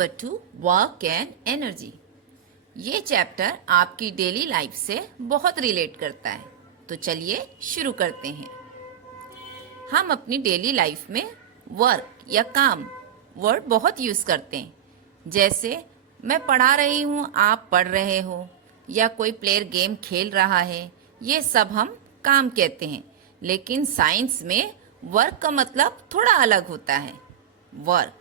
Number 2, work and energy. ये chapter आपकी daily life से बहुत रिलेट करता है, तो चलिए शुरू करते हैं। हम अपनी डेली लाइफ में वर्क या काम वर्ड बहुत यूज़ करते हैं, जैसे मैं पढ़ा रही हूँ, आप पढ़ रहे हो, या कोई प्लेयर गेम खेल रहा है। ये सब हम काम कहते हैं, लेकिन साइंस में वर्क का मतलब थोड़ा अलग होता है। वर्क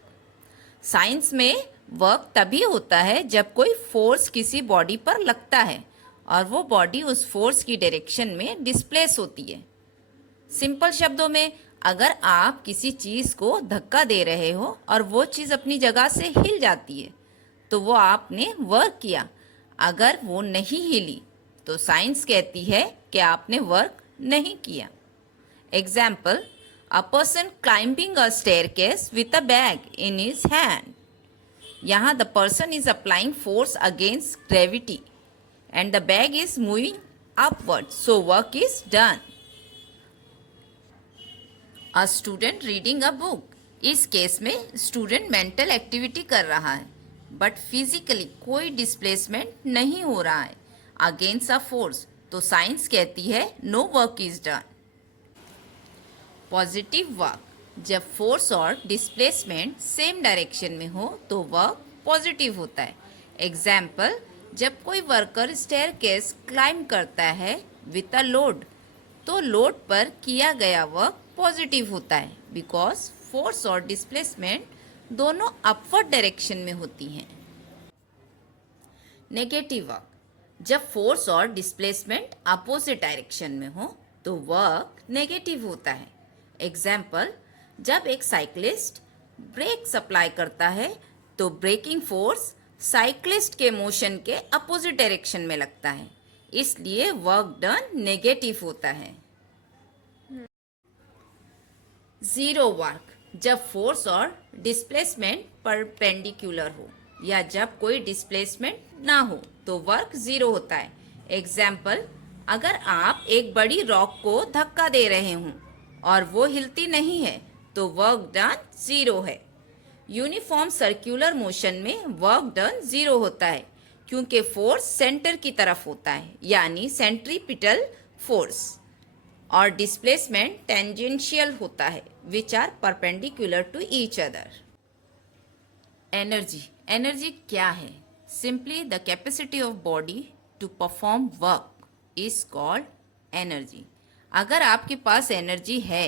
साइंस में वर्क तभी होता है जब कोई फोर्स किसी बॉडी पर लगता है और वो बॉडी उस फोर्स की डायरेक्शन में डिस्प्लेस होती है। सिंपल शब्दों में, अगर आप किसी चीज़ को धक्का दे रहे हो और वो चीज़ अपनी जगह से हिल जाती है, तो वो आपने वर्क किया। अगर वो नहीं हिली तो साइंस कहती है कि आपने वर्क नहीं किया। Example, a person climbing a staircase with a bag in his hand. यहाँ the person is applying force against gravity and the bag is moving upward, so work is done. A student reading a book. इस case में student mental activity कर रहा है, but physically कोई displacement नहीं हो रहा है अगेंस्ट अ फोर्स, तो साइंस कहती है no work is done. Positive work, जब फोर्स और डिस्प्लेसमेंट सेम डायरेक्शन में हो तो वर्क पॉजिटिव होता है। एग्जाम्पल, जब कोई वर्कर स्टेयरकेस क्लाइंब करता है विद अ लोड, तो लोड पर किया गया वर्क पॉजिटिव होता है, बिकॉज फोर्स और डिस्प्लेसमेंट दोनों अपवर्ड डायरेक्शन में होती हैं। नेगेटिव वर्क, जब फोर्स और डिस्प्लेसमेंट अपोजिट डायरेक्शन में हो तो वर्क नेगेटिव होता है। एग्जाम्पल, जब एक साइक्लिस्ट ब्रेक सप्लाई करता है तो ब्रेकिंग फोर्स साइक्लिस्ट के मोशन के अपोजिट डायरेक्शन में लगता है, इसलिए वर्क डन नेगेटिव होता है। जीरो वर्क, जब फोर्स और डिस्प्लेसमेंट परपेंडिकुलर हो या जब कोई डिस्प्लेसमेंट ना हो तो वर्क जीरो होता है। एग्जाम्पल, अगर आप एक बड़ी रॉक को धक्का दे रहे हों और वो हिलती नहीं है तो वर्क डन जीरो है। यूनिफॉर्म सर्कुलर मोशन में वर्क डन जीरो होता है, क्योंकि फोर्स सेंटर की तरफ होता है, यानी सेंट्रीपिटल फोर्स, और डिस्प्लेसमेंट टेंजेंशियल होता है, which are perpendicular to each other. Energy, energy क्या है? Simply the capacity of body to perform work is called energy. अगर आपके पास एनर्जी है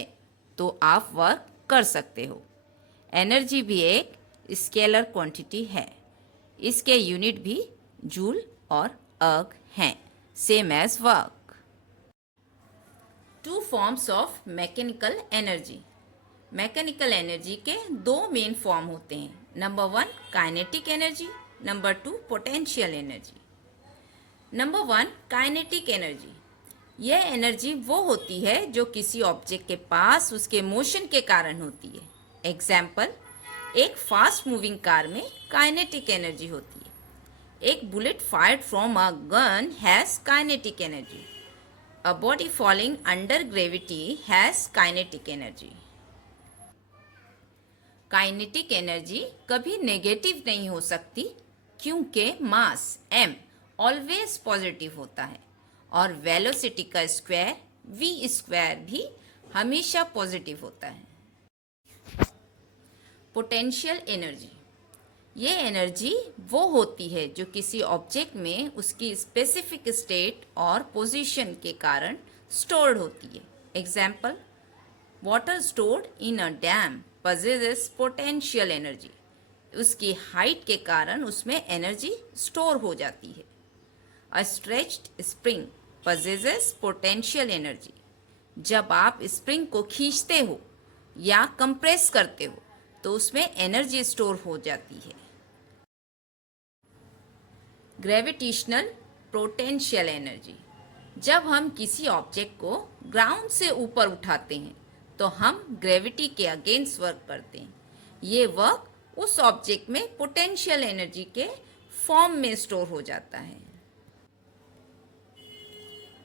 तो आप वर्क कर सकते हो। एनर्जी भी एक स्केलर क्वांटिटी है, इसके यूनिट भी जूल और अर्ग हैं, same as work. Two forms of mechanical energy. Mechanical energy के दो मेन फॉर्म होते हैं। Number 1 kinetic energy, number 2 potential energy. Number 1 kinetic energy. यह एनर्जी वो होती है जो किसी ऑब्जेक्ट के पास उसके मोशन के कारण होती है। एग्जाम्पल, एक फास्ट मूविंग कार में काइनेटिक एनर्जी होती है। एक bullet fired from a gun has kinetic energy. A body falling under gravity has kinetic energy. Kinetic energy कभी नेगेटिव नहीं हो सकती, क्योंकि मास m ऑलवेज पॉजिटिव होता है और वेलोसिटी का स्क्वायर v स्क्वायर भी हमेशा पॉजिटिव होता है। पोटेंशियल एनर्जी, ये एनर्जी वो होती है जो किसी ऑब्जेक्ट में उसकी स्पेसिफिक स्टेट और पोजीशन के कारण स्टोर्ड होती है। Example, water stored in a dam possesses potential energy. उसकी हाइट के कारण उसमें एनर्जी स्टोर हो जाती है। अ stretched spring possesses potential energy. जब आप स्प्रिंग को खींचते हो या कंप्रेस करते हो तो उसमें एनर्जी स्टोर हो जाती है। ग्रेविटेशनल पोटेंशियल एनर्जी, जब हम किसी ऑब्जेक्ट को ग्राउंड से ऊपर उठाते हैं तो हम ग्रेविटी के अगेंस्ट वर्क करते हैं। ये वर्क उस ऑब्जेक्ट में पोटेंशियल एनर्जी के फॉर्म में स्टोर हो जाता है।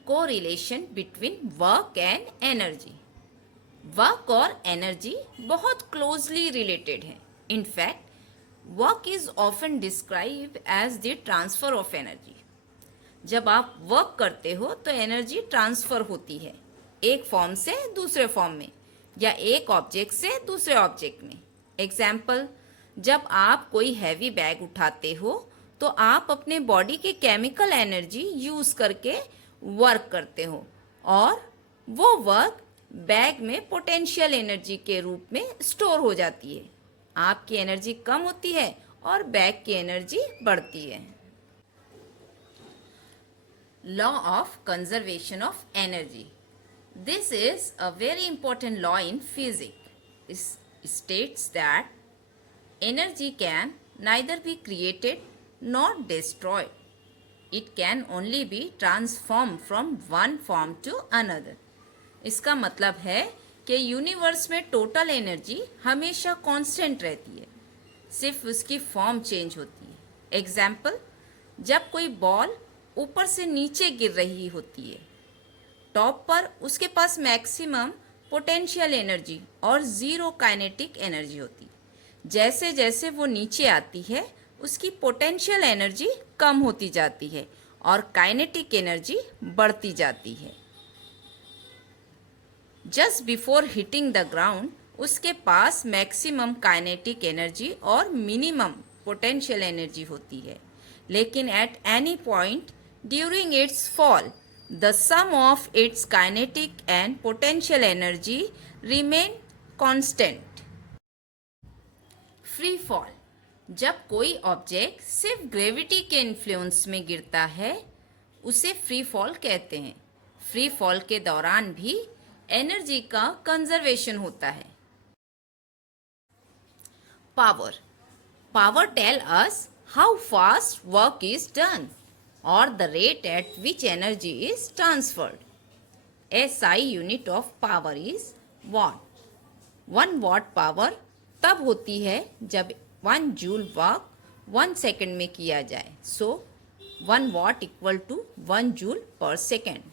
Correlation between work and energy. Work और एनर्जी बहुत क्लोजली रिलेटेड है। In fact work is often describe as the transfer of energy. जब आप वर्क करते हो तो एनर्जी ट्रांसफर होती है एक फॉर्म से दूसरे फॉर्म में या एक ऑब्जेक्ट से दूसरे ऑब्जेक्ट में। एग्जाम्पल, जब आप कोई हैवी बैग उठाते हो तो आप अपने बॉडी के केमिकल एनर्जी यूज करके वर्क करते हो और वो वर्क बैग में पोटेंशियल एनर्जी के रूप में स्टोर हो जाती है। आपकी एनर्जी कम होती है और बैग की एनर्जी बढ़ती है। Law of conservation of energy. This is a very important law in physics. It states that energy can neither be created nor destroyed. It can only be transformed from one form to another. इसका मतलब है कि universe में total energy हमेशा constant रहती है, सिर्फ उसकी फॉर्म चेंज होती है। एग्जाम्पल, जब कोई बॉल ऊपर से नीचे गिर रही होती है, टॉप पर उसके पास मैक्सिमम पोटेंशियल एनर्जी और जीरो काइनेटिक एनर्जी होती है। जैसे जैसे वो नीचे आती है उसकी पोटेंशियल एनर्जी कम होती जाती है और काइनेटिक एनर्जी बढ़ती जाती है। Just before hitting the ground उसके पास मैक्सिमम काइनेटिक एनर्जी और मिनिमम पोटेंशियल एनर्जी होती है, लेकिन at any point during its fall the sum of its kinetic and potential energy remain constant. Free fall. जब कोई ऑब्जेक्ट सिर्फ ग्रेविटी के इन्फ्लुएंस में गिरता है उसे फ्री फॉल कहते हैं। फ्री फॉल के दौरान भी एनर्जी का कंजर्वेशन होता है। Power. Power tell us how fast work is done or the rate at which energy is transferred. SI unit of power is watt. 1 watt power तब होती है जब 1 joule वर्क 1 सेकेंड में किया जाए। So 1 watt equal to 1 joule per second.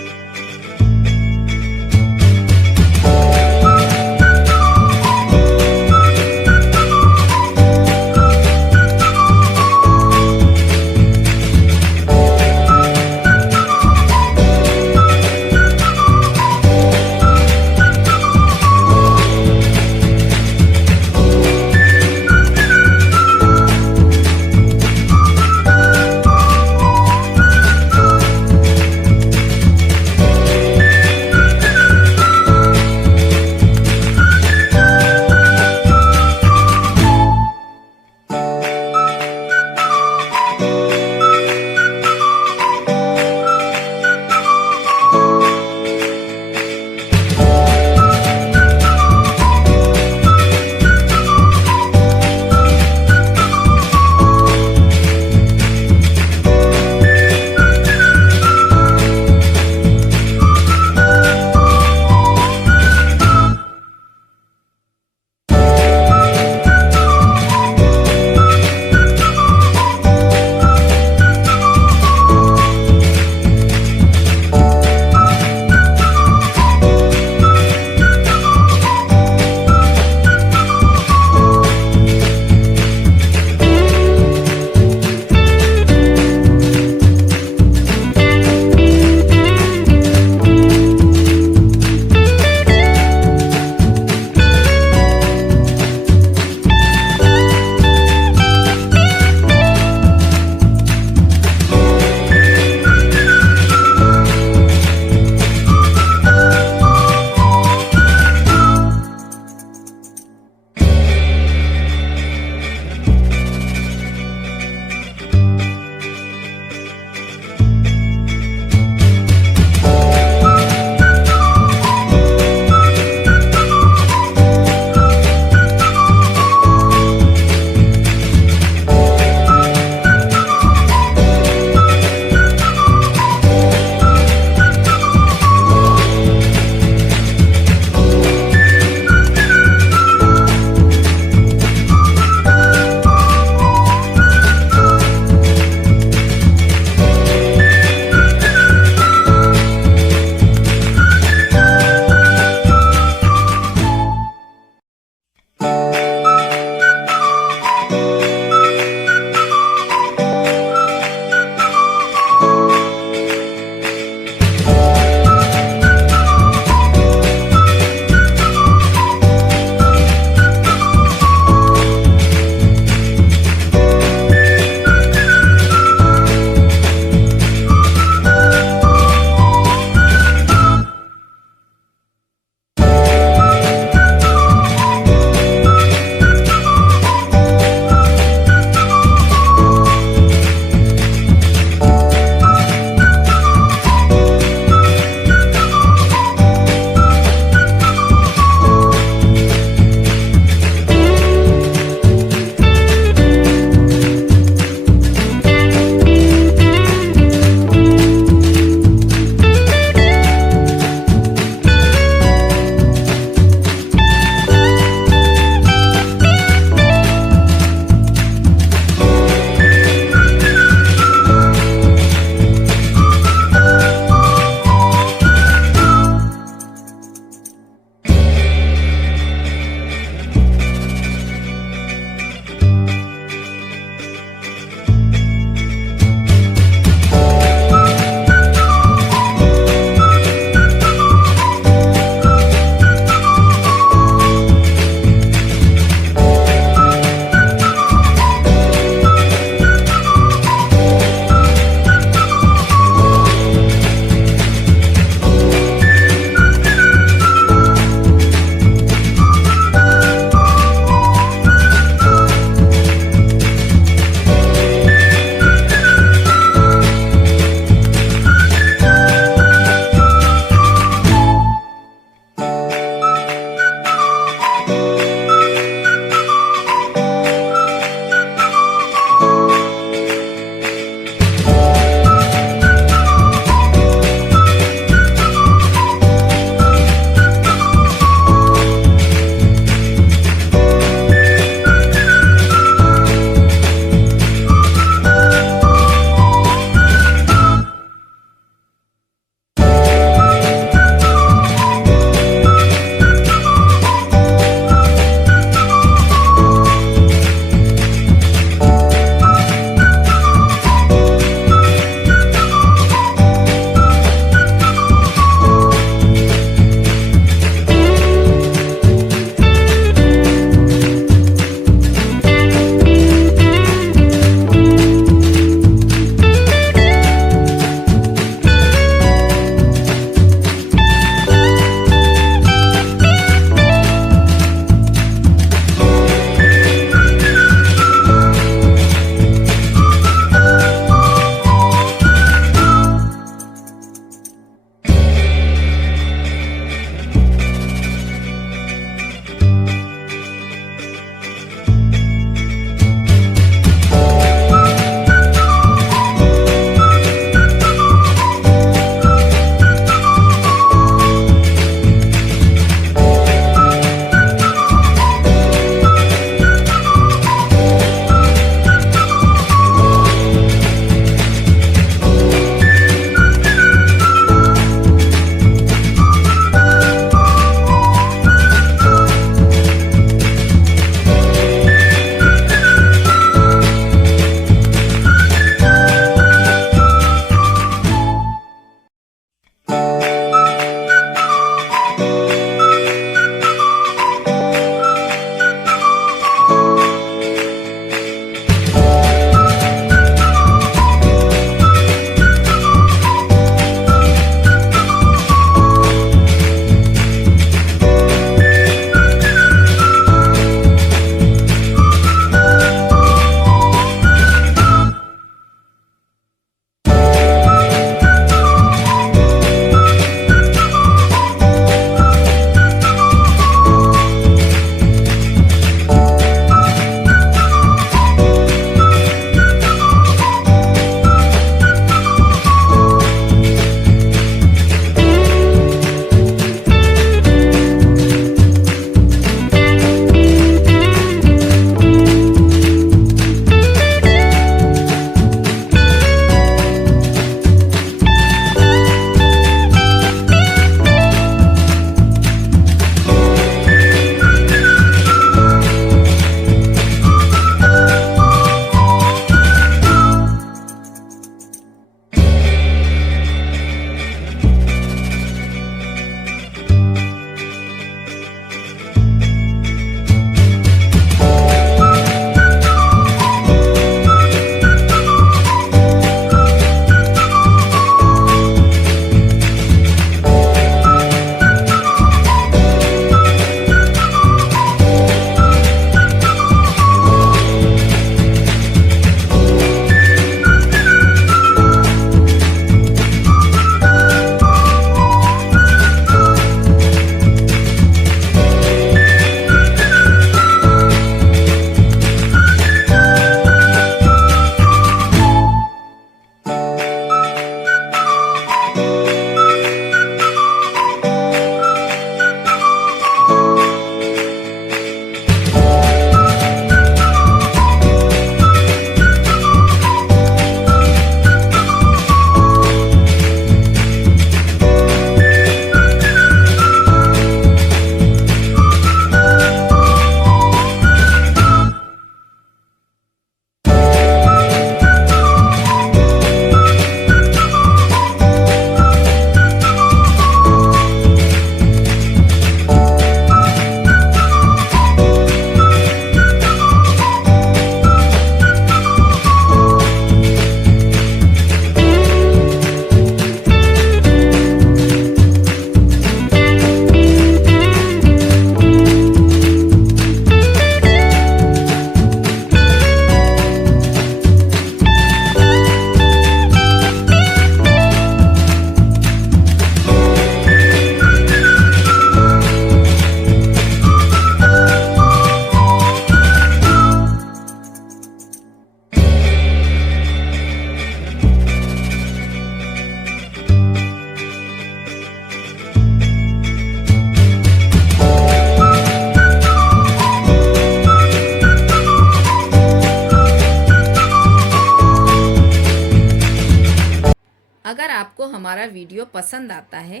हमारा video पसंद आता है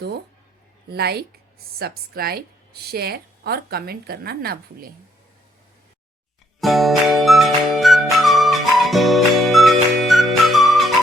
तो लाइक, सब्सक्राइब, शेयर और कमेंट करना ना भूलें।